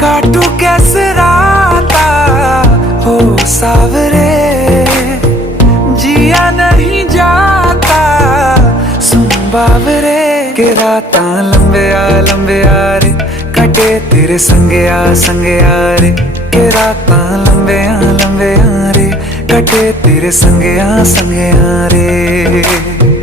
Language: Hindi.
काटू कैसे राता हो सावरे, जिया नहीं जाता सुन बावरे। के राता लंबे आ रे, कटे तेरे संगे आ रे। के राता लंबे आ रे, कटे तेरे संगे आ रे।